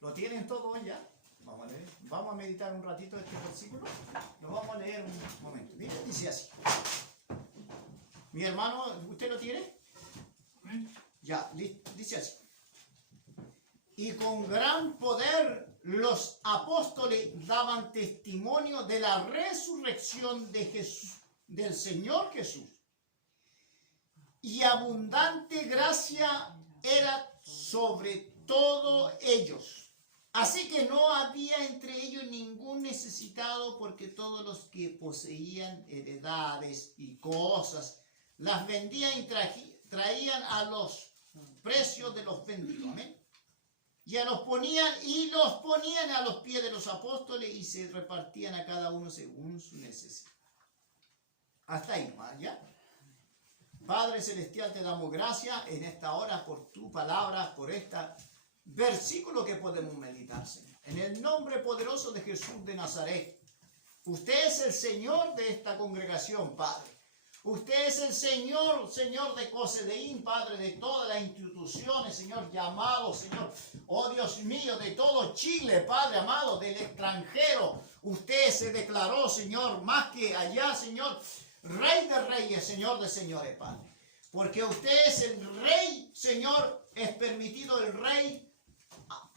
¿Lo tienen todo ya? Vamos a leer. Vamos a meditar un ratito este versículo. Lo vamos a leer un momento. Miren, dice así. Mi hermano, ¿usted lo tiene? Ya, dice así. Y con gran poder los apóstoles daban testimonio de la resurrección de Jesús, del Señor Jesús. Y abundante gracia era sobre todos ellos. Así que no había entre ellos ningún necesitado, porque todos los que poseían heredades y cosas las vendían y traían a los precios de los vendidos. Amén. Y los ponían a los pies de los apóstoles y se repartían a cada uno según su necesidad. Hasta ahí, ¿ya? Padre Celestial, te damos gracias en esta hora por tu palabra, por este versículo que podemos meditar, Señor. En el nombre poderoso de Jesús de Nazaret. Usted es el Señor de esta congregación, Padre. Usted es el Señor de Cosedeín, Padre, de todas las instituciones, Señor, llamado, Señor, oh Dios mío, de todo Chile, Padre amado, del extranjero. Usted se declaró, Señor, más que allá, Señor, Rey de reyes, Señor de señores, Padre. Porque usted es el Rey, Señor, es permitido el Rey,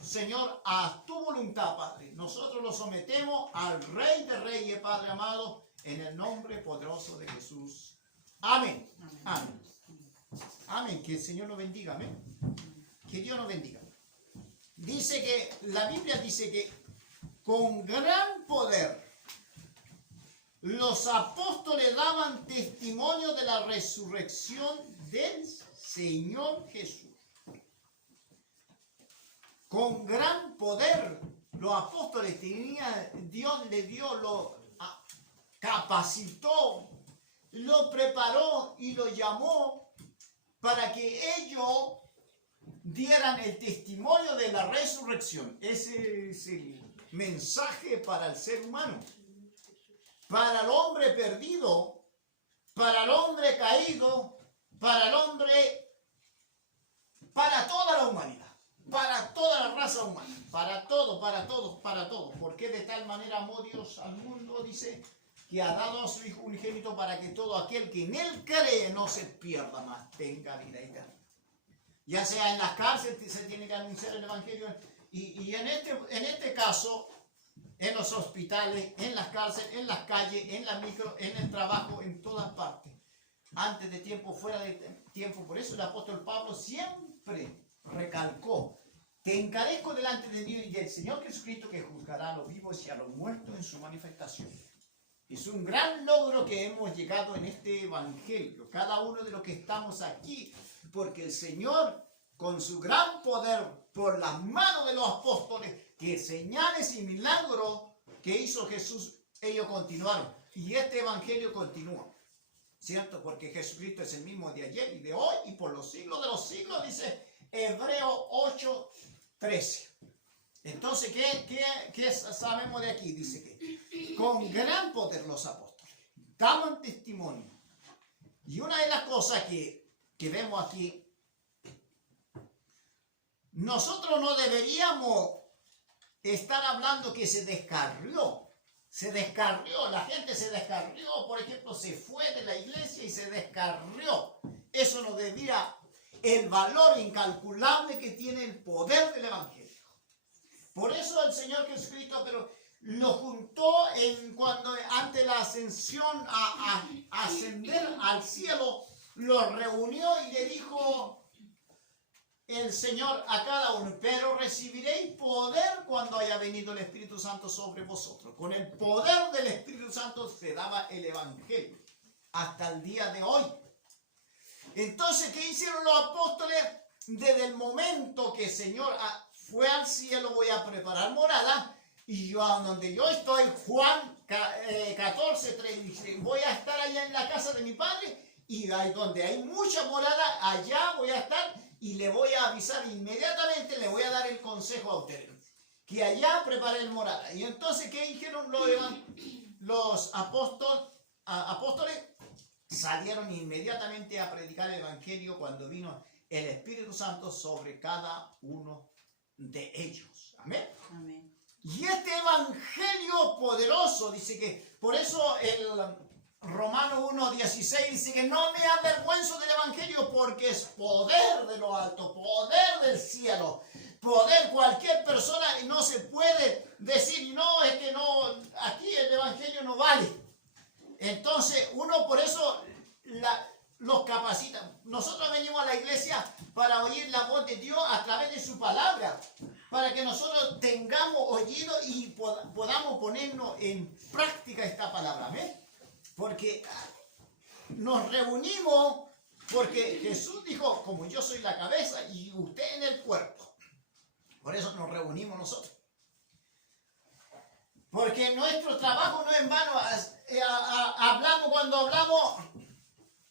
Señor, a tu voluntad, Padre. Nosotros lo sometemos al Rey de reyes, Padre amado, en el nombre poderoso de Jesús. Amén. Amén. Amén. Que el Señor nos bendiga. Amén. Que Dios nos bendiga. Dice que, la Biblia dice que con gran poder los apóstoles daban testimonio de la resurrección del Señor Jesús. Con gran poder los apóstoles tenían, Dios le dio, lo capacitó, lo preparó y lo llamó para que ellos dieran el testimonio de la resurrección. Ese es el mensaje para el ser humano. Para el hombre perdido, para el hombre caído, para el hombre, para toda la humanidad, para toda la raza humana, para todos, para todos, para todos. Porque de tal manera amó Dios al mundo, dice, que ha dado a su Hijo unigénito para que todo aquel que en Él cree no se pierda, más tenga vida eterna. Ya sea en las cárceles se tiene que anunciar el Evangelio y en este caso, en los hospitales, en las cárceles, en las calles, en la micro, en el trabajo, en todas partes. Antes de tiempo, fuera de tiempo. Por eso el apóstol Pablo siempre recalcó: te encarezco delante de Dios y del Señor Jesucristo, que juzgará a los vivos y a los muertos en su manifestación. Es un gran logro que hemos llegado en este evangelio, cada uno de los que estamos aquí, porque el Señor, con su gran poder, por las manos de los apóstoles, que señales y milagros que hizo Jesús, ellos continuaron. Y este evangelio continúa, ¿cierto? Porque Jesucristo es el mismo de ayer y de hoy y por los siglos de los siglos, dice Hebreos 8:13. Entonces, ¿qué sabemos de aquí? Dice que con gran poder los apóstoles daban testimonio. Y una de las cosas que vemos aquí, nosotros no deberíamos estar hablando que se descarrió, la gente se descarrió, por ejemplo, se fue de la iglesia y se descarrió. Eso no debiera el valor incalculable que tiene el poder del evangelio. Por eso el Señor Jesucristo, pero lo juntó cuando ante la ascensión a ascender al cielo, lo reunió y le dijo el Señor a cada uno: pero recibiréis poder cuando haya venido el Espíritu Santo sobre vosotros. Con el poder del Espíritu Santo se daba el evangelio hasta el día de hoy. Entonces, ¿qué hicieron los apóstoles? Desde el momento que el Señor fue al cielo: voy a preparar morada, y yo, donde yo estoy, Juan 14:3 dice: voy a estar allá en la casa de mi Padre, y ahí donde hay mucha morada, allá voy a estar, y le voy a avisar inmediatamente, le voy a dar el consejo a ustedes, que allá preparen morada. Y entonces, ¿qué dijeron los apóstoles? Salieron inmediatamente a predicar el evangelio cuando vino el Espíritu Santo sobre cada uno de ellos. Amén. Y este evangelio poderoso, dice que, por eso el Romano 1:16 dice que no me avergüenzo del evangelio porque es poder de lo alto, poder del cielo, poder. Cualquier persona no se puede decir, no, es que no, aquí el evangelio no vale. Entonces uno por eso los capacita. Nosotros venimos a la iglesia para oír la voz de Dios a través de su palabra, para que nosotros tengamos oído y podamos ponernos en práctica esta palabra. ¿Ves? Porque nos reunimos porque Jesús dijo, como yo soy la cabeza y usted en el cuerpo. Por eso nos reunimos nosotros. Porque nuestro trabajo no es en vano. Cuando hablamos,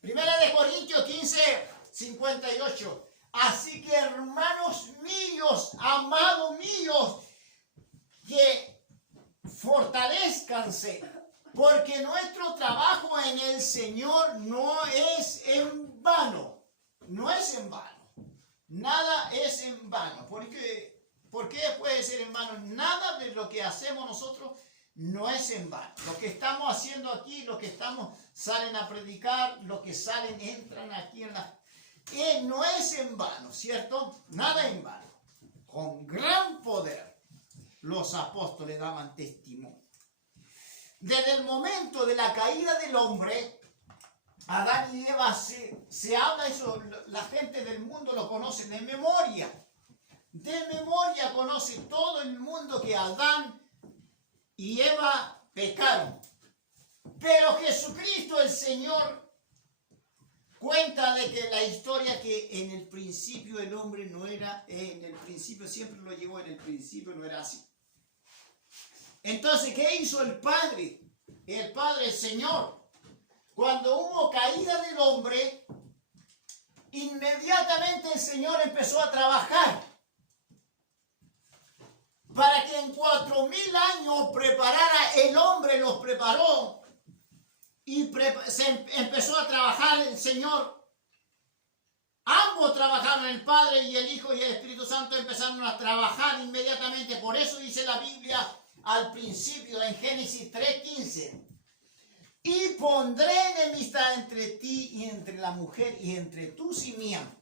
1 Corintios 15:58. Así que hermanos míos, amados míos, que fortalezcanse, porque nuestro trabajo en el Señor no es en vano. No es en vano. Nada es en vano. ¿Por qué puede ser en vano? Nada de lo que hacemos nosotros no es en vano. Lo que estamos haciendo aquí, lo que salen a predicar, lo que salen, entran aquí en la... no es en vano, ¿cierto? Nada en vano. Con gran poder los apóstoles daban testimonio. Desde el momento de la caída del hombre, Adán y Eva, se habla eso, la gente del mundo lo conoce de memoria. De memoria conoce todo el mundo que Adán y Eva pecaron. Pero Jesucristo el Señor cuenta de que la historia que en el principio el hombre no era, en el principio siempre lo llevó, en el principio no era así. Entonces, ¿qué hizo el Padre? El Padre, el Señor. Cuando hubo caída del hombre, inmediatamente el Señor empezó a trabajar para que en 4000 años preparara, el hombre los preparó y empezó a trabajar el Señor. Ambos trabajaron, el Padre y el Hijo y el Espíritu Santo empezaron a trabajar inmediatamente. Por eso dice la Biblia al principio en Génesis 3:15. Y pondré enemistad entre ti y entre la mujer y entre tu simiente.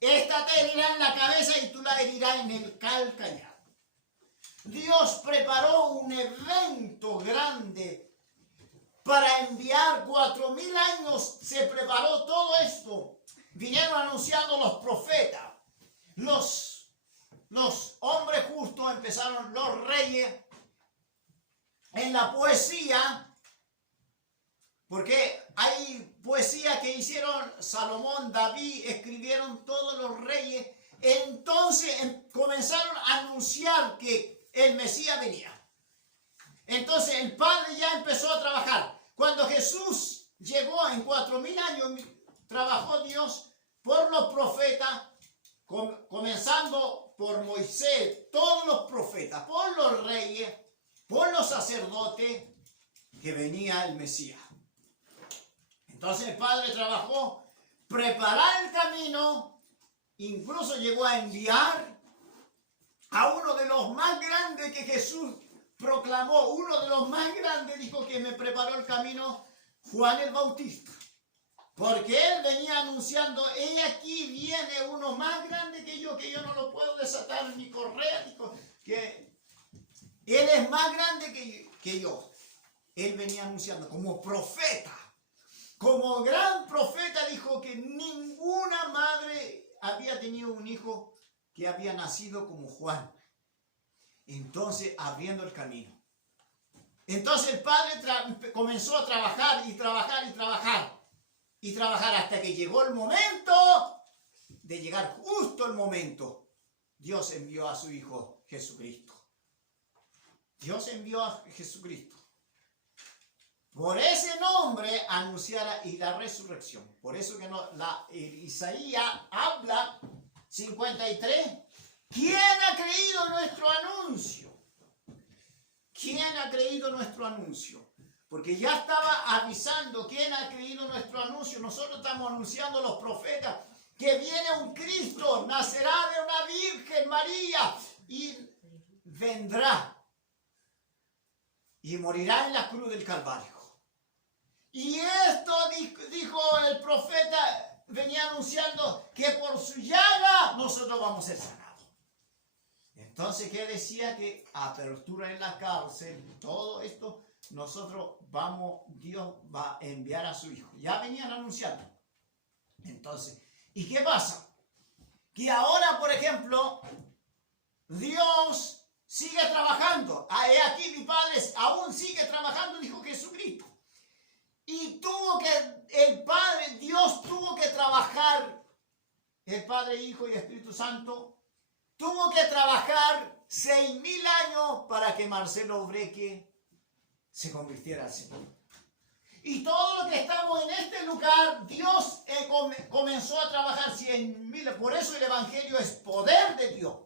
Esta te herirá en la cabeza y tú la herirás en el calcañar. Dios preparó un evento grande para enviar 4000 años. Se preparó todo esto. Vinieron anunciando los profetas. Los hombres justos empezaron, los reyes. En la poesía, porque hay poesía que hicieron Salomón, David, escribieron todos los reyes. Entonces comenzaron a anunciar que el Mesías venía. Entonces el Padre ya empezó a trabajar. Cuando Jesús llegó en 4000 años, trabajó Dios por los profetas, comenzando por Moisés, todos los profetas, por los reyes, por los sacerdotes, que venía el Mesías. Entonces el Padre trabajó, preparar el camino, incluso llegó a enviar a uno de los más grandes que Jesús proclamó, uno de los más grandes, dijo que me preparó el camino, Juan el Bautista. Porque él venía anunciando, he aquí viene uno más grande que yo no lo puedo desatar ni correr, que él es más grande que yo. Él venía anunciando como profeta, como gran profeta, dijo que ninguna madre había tenido un hijo que había nacido como Juan. Entonces, abriendo el camino. Entonces el Padre comenzó a trabajar y trabajar y trabajar. Y trabajar hasta que llegó el momento de llegar, justo el momento. Dios envió a su Hijo Jesucristo. Dios envió a Jesucristo. Por ese nombre anunciara y la resurrección. Por eso que Isaías habla 53. ¿Quién ha creído nuestro anuncio? ¿Quién ha creído nuestro anuncio? Porque ya estaba avisando quién ha creído nuestro anuncio. Nosotros estamos anunciando a los profetas que viene un Cristo, nacerá de una Virgen María y vendrá y morirá en la cruz del Calvario. Y esto dijo el profeta, venía anunciando que por su llaga nosotros vamos a ser sanados. Entonces, ¿qué decía? Que apertura en la cárcel, todo esto, Dios va a enviar a su Hijo. Ya venían anunciando. Entonces, ¿y qué pasa? Que ahora, por ejemplo, Dios sigue trabajando. Aquí mi Padre aún sigue trabajando, dijo Jesucristo. Y Dios tuvo que trabajar, el Padre, Hijo y Espíritu Santo, tuvo que trabajar 6.000 años para que Marcelo Obreque se convirtiera al Señor. Y todo lo que estamos en este lugar, Dios comenzó a trabajar 100.000. Por eso el Evangelio es poder de Dios.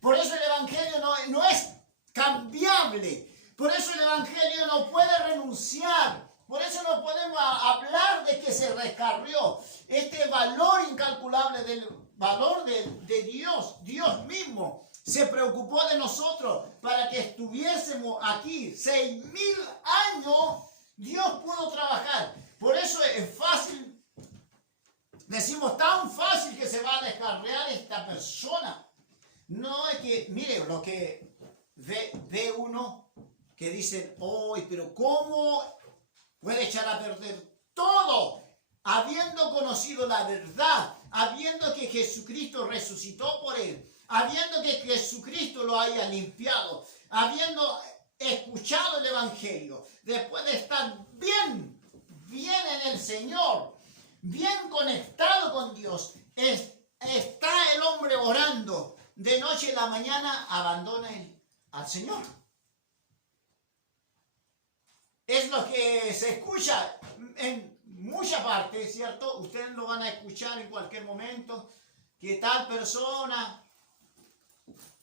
Por eso el Evangelio no es cambiable. Por eso el Evangelio no puede renunciar. Por eso no podemos hablar de que se rescarrió. Este valor incalculable del valor de Dios, Dios mismo, se preocupó de nosotros para que estuviésemos aquí 6.000 años. Dios pudo trabajar. Por eso es fácil, decimos tan fácil que se va a descarriar esta persona. No es que, mire, lo que ve uno que dice, pero ¿cómo puede echar a perder todo? Habiendo conocido la verdad, habiendo que Jesucristo resucitó por él, habiendo que Jesucristo lo haya limpiado, habiendo escuchado el Evangelio, después de estar bien en el Señor, bien conectado con Dios, está el hombre orando, de noche y la mañana abandona al Señor. Es lo que se escucha en muchas partes, ¿cierto? Ustedes lo van a escuchar en cualquier momento, que tal persona,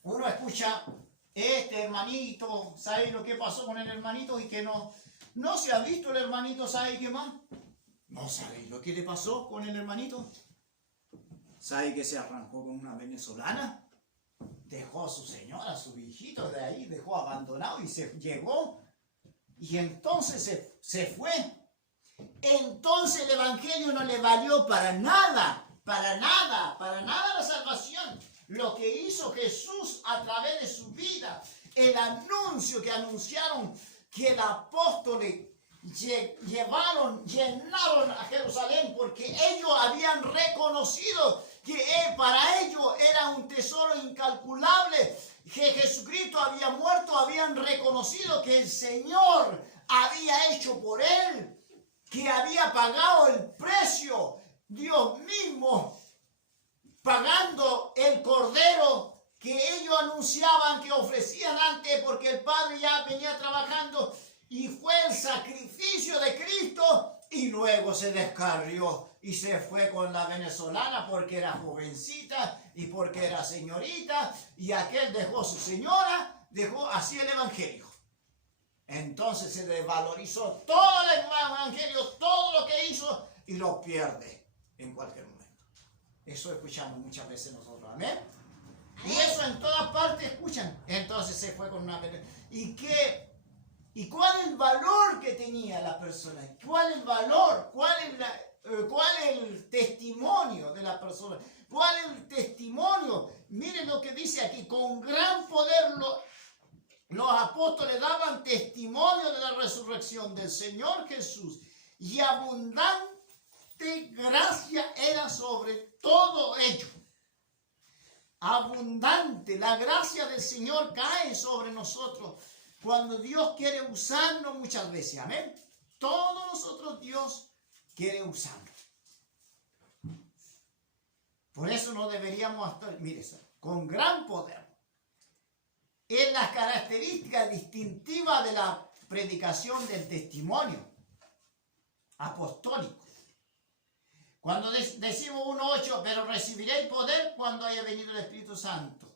uno escucha, este hermanito, ¿sabe lo que pasó con el hermanito? Y que no se ha visto el hermanito, ¿sabe qué más? No sabe lo que le pasó con el hermanito. ¿Sabe que se arrancó con una venezolana? Dejó a su señora, a su hijito de ahí, dejó abandonado y se llegó. Y entonces se fue. Entonces el Evangelio no le valió para nada la salvación. Lo que hizo Jesús a través de su vida, el anuncio que anunciaron que el apóstol llenaron a Jerusalén, porque ellos habían reconocido que para ellos era un tesoro incalculable, que Jesucristo había muerto, habían reconocido que el Señor había hecho por él, que había pagado el precio, Dios mismo pagando el cordero que ellos anunciaban, que ofrecían antes, porque el Padre ya venía trabajando, y fue el sacrificio de Cristo, y luego se descarrió y se fue con la venezolana porque era jovencita y porque era señorita, y aquel dejó su señora, dejó así el Evangelio. Entonces se desvalorizó todo el Evangelio, todo lo que hizo, y lo pierde en cualquier momento. Eso escuchamos muchas veces nosotros, amén. Y eso en todas partes escuchan. Entonces se fue con una venezolana. ¿Y cuál es el valor que tenía la persona? ¿Cuál es el valor? ¿Cuál es el testimonio de la persona? ¿Cuál es el testimonio? Miren lo que dice aquí. Con gran poder los apóstoles daban testimonio de la resurrección del Señor Jesús. Y abundante gracia era sobre todo ello. Abundante. La gracia del Señor cae sobre nosotros cuando Dios quiere usarnos muchas veces, amén. Todos nosotros Dios quiere usarnos. Por eso no deberíamos estar, mire, con gran poder. Es la característica distintiva de la predicación del testimonio apostólico. Cuando decimos 1:8, pero recibiréis poder cuando haya venido el Espíritu Santo.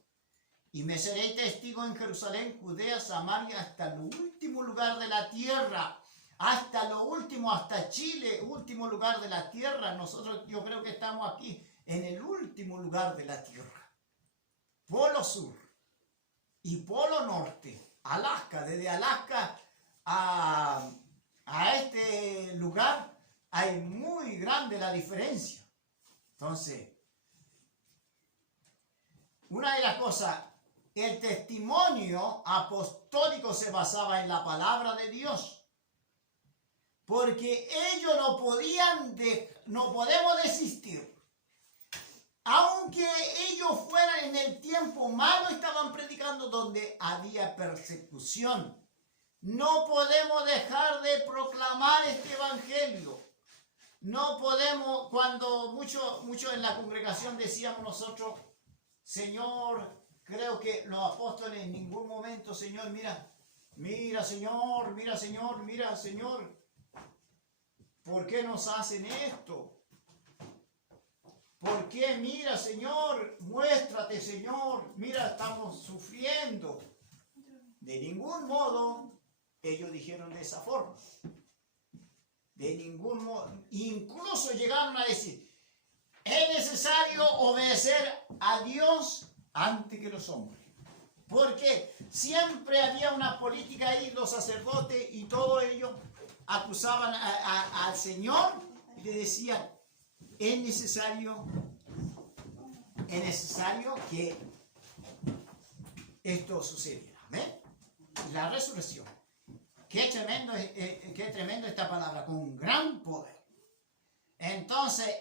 Y me seréis testigo en Jerusalén, Judea, Samaria, hasta el último lugar de la tierra. Hasta lo último, hasta Chile, último lugar de la tierra. Nosotros, yo creo que estamos aquí en el último lugar de la tierra. Polo Sur y Polo Norte. Alaska, desde Alaska a este lugar, hay muy grande la diferencia. Entonces, una de las cosas, el testimonio apostólico se basaba en la palabra de Dios. Porque ellos no podemos desistir. Aunque ellos fueran en el tiempo malo, estaban predicando donde había persecución. No podemos dejar de proclamar este evangelio. No podemos, cuando mucho en la congregación decíamos nosotros, Señor, creo que los apóstoles en ningún momento, Señor, mira Señor, mira Señor, ¿por qué nos hacen esto? ¿Por qué? Mira Señor, muéstrate Señor, mira, estamos sufriendo. De ningún modo ellos dijeron de esa forma. De ningún modo. Incluso llegaron a decir, es necesario obedecer a Dios antes que los hombres. Porque siempre había una política ahí, los sacerdotes y todo ello acusaban al Señor y le decían, es necesario que esto sucediera. ¿Ven? La resurrección. Qué tremendo esta palabra, con gran poder. Entonces,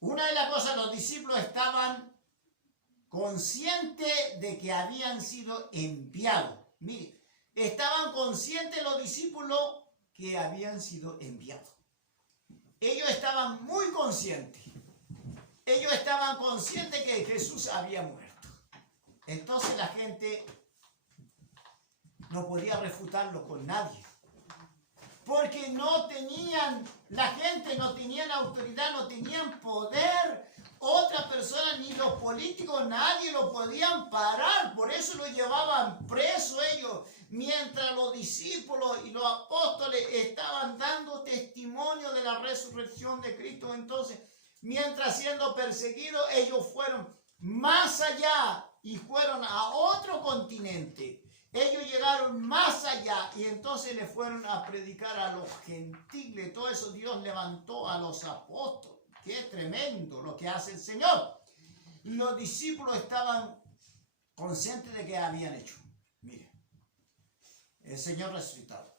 una de las cosas, los discípulos estaban conscientes de que habían sido enviados. Mire, estaban conscientes los discípulos que habían sido enviados. Ellos estaban muy conscientes. Ellos estaban conscientes que Jesús había muerto. Entonces la gente no podía refutarlo con nadie. Porque la gente no tenía autoridad, no tenían poder. Otra persona, ni los políticos, nadie lo podían parar. Por eso lo llevaban preso ellos. Mientras los discípulos y los apóstoles estaban dando testimonio de la resurrección de Cristo. Entonces, mientras siendo perseguidos, ellos fueron más allá y fueron a otro continente. Ellos llegaron más allá y entonces le fueron a predicar a los gentiles. Todo eso Dios levantó a los apóstoles. Qué tremendo lo que hace el Señor. Los discípulos estaban conscientes de que habían hecho. Mire, el Señor resucitado.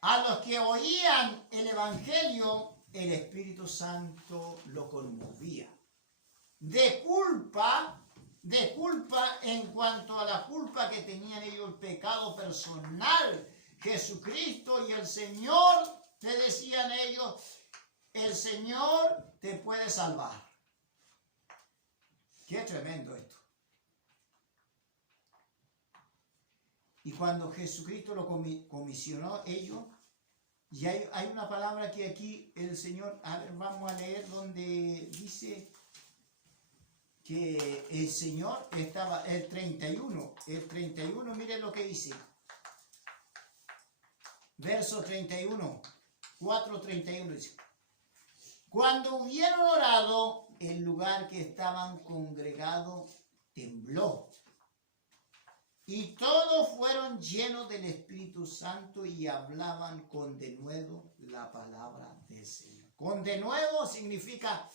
A los que oían el Evangelio, el Espíritu Santo lo conmovía. De culpa en cuanto a la culpa que tenían ellos, el pecado personal. Jesucristo y el Señor, te decían ellos, el Señor te puede salvar. Qué tremendo esto. Y cuando Jesucristo lo comisionó ellos, y hay una palabra que aquí el Señor, a ver, vamos a leer donde dice que el Señor estaba, el 31, mire lo que dice. Verso 31, 4:31 dice. Cuando hubieron orado, el lugar que estaban congregados tembló. Y todos fueron llenos del Espíritu Santo y hablaban con denuedo la palabra del Señor. Con denuedo significa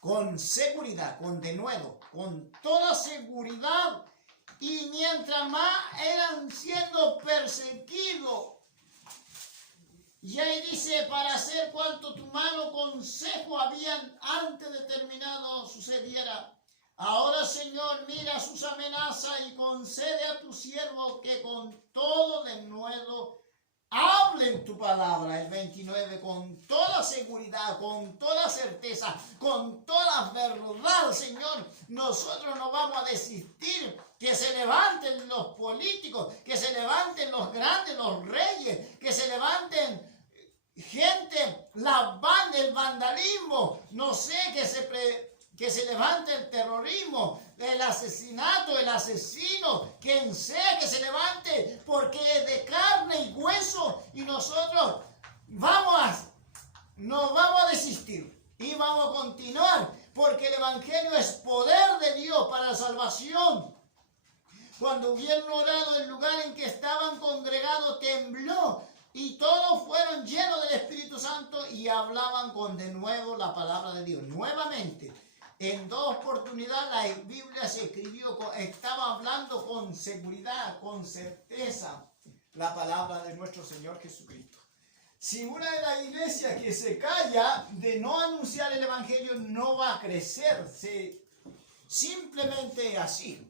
con seguridad, con denuedo, con toda seguridad. Y mientras más eran siendo perseguidos. Y ahí dice, para hacer cuanto tu malo consejo habían antes determinado sucediera. Ahora, Señor, mira sus amenazas y concede a tu siervo que con todo denuedo hablen tu palabra. El 29, con toda seguridad, con toda certeza, con toda verdad, Señor. Nosotros no vamos a desistir. Que se levanten los políticos, que se levanten los grandes, los reyes, que se levanten gente, el vandalismo, no sé, que se levante el terrorismo, el asesinato, el asesino, quien sea que se levante, porque es de carne y hueso y nosotros no vamos a desistir y vamos a continuar, porque el Evangelio es poder de Dios para la salvación. Cuando hubieron orado, el lugar en que estaban congregados tembló, y todos fueron llenos del Espíritu Santo y hablaban con de nuevo la palabra de Dios. Nuevamente, en 2 oportunidades la Biblia se escribió, estaba hablando con seguridad, con certeza, la palabra de nuestro Señor Jesucristo. Si una de las iglesias que se calla de no anunciar el Evangelio no va a crecer, simplemente así.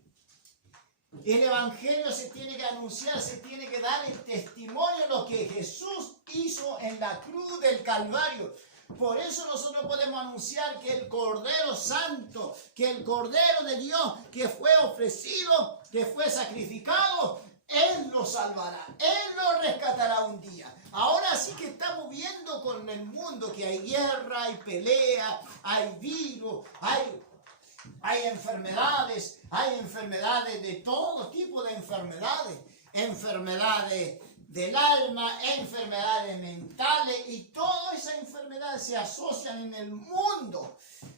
El Evangelio se tiene que anunciar, se tiene que dar el testimonio de lo que Jesús hizo en la cruz del Calvario. Por eso nosotros podemos anunciar que el Cordero Santo, que el Cordero de Dios, que fue ofrecido, que fue sacrificado, Él lo salvará, Él lo rescatará un día. Ahora sí que estamos viendo con el mundo que hay guerra, hay pelea, hay virus, hay enfermedades de todo tipo de enfermedades, enfermedades del alma, enfermedades mentales, y todas esas enfermedades se asocian en el mundo,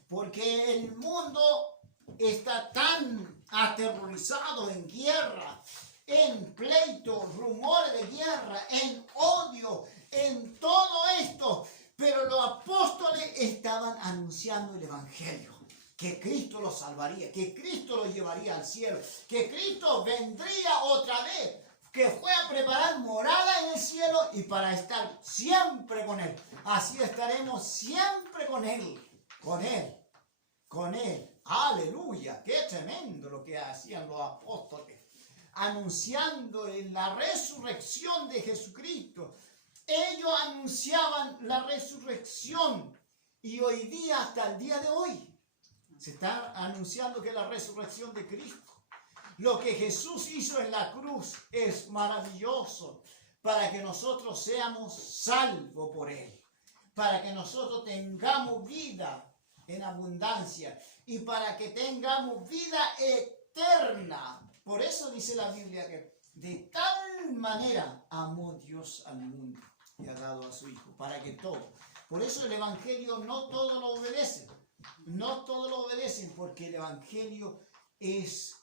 porque el mundo está tan aterrorizado en guerra, en pleitos, rumores de guerra, en odio, en todo esto. Pero los apóstoles estaban anunciando el Evangelio, que Cristo los salvaría, que Cristo los llevaría al cielo, que Cristo vendría otra vez, que fue a preparar morada en el cielo y para estar siempre con Él. Así estaremos siempre con Él, con Él, con Él. Aleluya, qué tremendo lo que hacían los apóstoles, anunciando la resurrección de Jesucristo. Ellos anunciaban la resurrección, y hoy día, hasta el día de hoy, se está anunciando que la resurrección de Cristo, lo que Jesús hizo en la cruz, es maravilloso para que nosotros seamos salvos por Él, para que nosotros tengamos vida en abundancia y para que tengamos vida eterna. Por eso dice la Biblia que de tal manera amó Dios al mundo y ha dado a su Hijo, para que todo. Por eso el Evangelio no todos lo obedecen. No todos lo obedecen, porque el Evangelio es,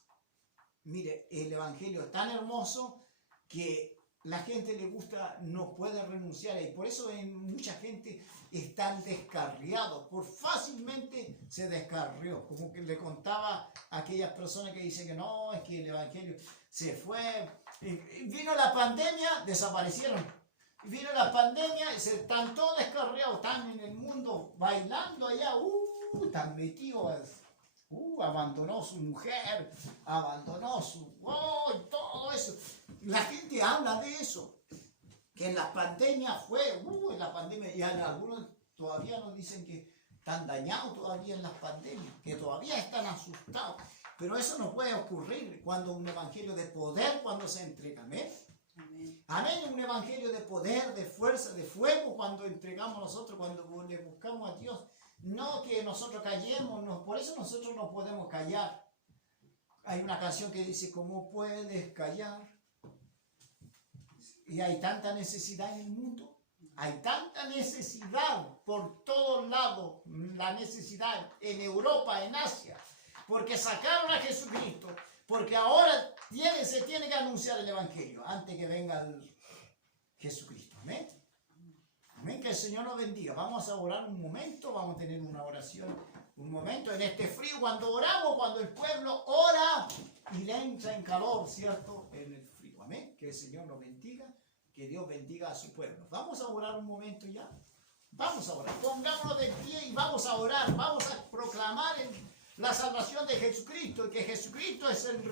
mire, el Evangelio es tan hermoso que la gente le gusta, no puede renunciar, y por eso mucha gente están descarriados, por fácilmente se descarrió. Como que le contaba a aquellas personas que dicen que no, es que el Evangelio se fue, vino la pandemia, desaparecieron. Vino la pandemia, están todos descarriados, están en el mundo bailando allá, están metidos, abandonó su mujer, abandonó todo eso. La gente habla de eso, que en la pandemia fue, en la pandemia, y algunos todavía nos dicen que están dañados todavía en las pandemias, que todavía están asustados. Pero eso no puede ocurrir cuando un evangelio de poder, cuando se entrega, ¿amén? Amén, un evangelio de poder, de fuerza, de fuego, cuando entregamos nosotros, cuando le buscamos a Dios. No que nosotros callemos, por eso nosotros no podemos callar. Hay una canción que dice, ¿cómo puedes callar? Y hay tanta necesidad en el mundo, hay tanta necesidad por todos lados, la necesidad en Europa, en Asia, porque sacaron a Jesucristo, porque ahora se tiene que anunciar el Evangelio antes que venga el Jesucristo. Amén. Amén, que el Señor nos bendiga. Vamos a orar un momento, vamos a tener una oración, un momento en este frío, cuando oramos, cuando el pueblo ora y le entra en calor, ¿cierto? En el frío. Amén, que el Señor nos bendiga, que Dios bendiga a su pueblo. Vamos a orar un momento ya. Vamos a orar, pongámonos de pie y vamos a orar, vamos a proclamar la salvación de Jesucristo, y que Jesucristo es el